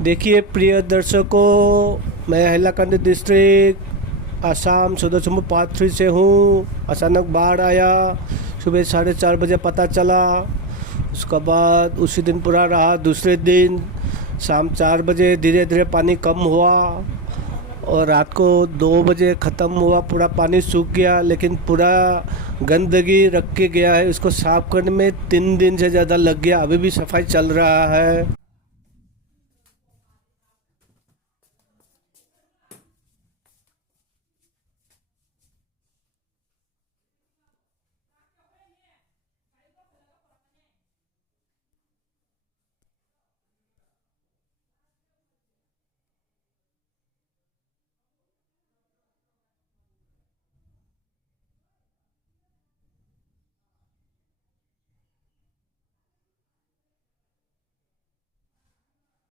देखिए प्रिय दर्शकों, मैं हैलाकंदी डिस्ट्रिक्ट आसाम सुदर्शनपुर पार्ट 3 से हूँ। अचानक बाढ़ आया, सुबह 4:30 बजे पता चला। उसके बाद उसी दिन पूरा रहा। दूसरे दिन शाम 4 बजे धीरे धीरे पानी कम हुआ और रात को 2 बजे ख़त्म हुआ। पूरा पानी सूख गया, लेकिन पूरा गंदगी रख के गया है। उसको साफ़ करने में 3 दिन से ज़्यादा लग गया। अभी भी सफाई चल रहा है।